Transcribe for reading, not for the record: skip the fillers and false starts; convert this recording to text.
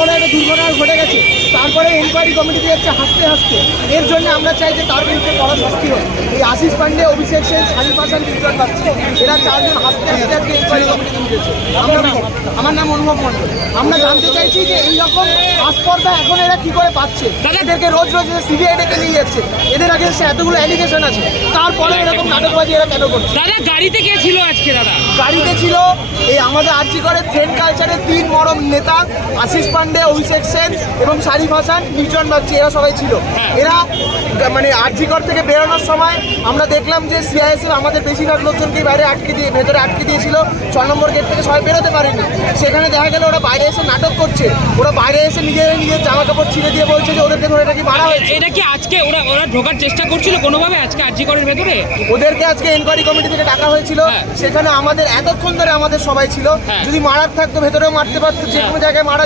বড় একটা দুর্ঘটনা ঘটে গেছে, তারপরে এনকোয়ারি কমিটি যাচ্ছে হাসতে হাসতে। এর জন্য আমরা চাই যে তার বিরুদ্ধে কড়া শাস্তি হয়। এই আশিস পান্ডে, অভিষেক সেন, শাহিদ হাসান, বিক্রম পাচ্ছে, এরা চারজন হাসতে হাসতে আজকে এনকোয়ারি কমিটি দিয়েছে। আমার নাম অনুভব মণ্ডল। আমরা জানতে চাইছি যে এইরকম আস্পর্ধা এখন এরা কি করে পাচ্ছে। এদেরকে রোজ রোজ সিবিআই ডেকে নিয়ে যাচ্ছে, এদের আগে এতগুলো অ্যালিগেশন আছে, তারপরে এরকম নাটকবাজি এরা কেন করছে? দাদা গাড়িতে কে ছিল আজকে? দাদা গাড়িতে ছিল এই আমাদের আরজিকরের ট্রেন কালচারের 3 মরম নেতা, আশিস পান্ডে, অভিষেক সেন এবং শাহিদ হাসান, নির্জন বাগচি, এরা সবাই ছিল। এরা মানে আরজিকর থেকে বেরোনোর সময় আমরা দেখলাম যে সিআইএসএফ আমাদের বেশিরভাগ লোকজনকে বাইরে ভেতরে আটকে দিয়েছিল। 6 নম্বর গেট থেকে সবাই বেরোতে পারেনি। সেখানে দেখা গেল ওরা বাইরে এসে নাটক করছে, ওরা বাইরে এসে নিজের জামা কাপড় ছিঁড়ে দিয়ে বলছে যে ওদেরকে ধরে নাকি মারা হয়েছে। এটা কি আজকে ওরা ঢোকার চেষ্টা করছিল কোনোভাবে আজকে আরজিকরের ভেতরে? ওদেরকে আজকে এনকোয়ারি কমিটি থেকে ডাকা হয়েছিল, সেখানে আমাদের এতক্ষণ ধরে আমাদের সবাই ছিল। যদি মারার থাকতো ভেতরেও মারতে পারতো, যে কোনো জায়গায় মারা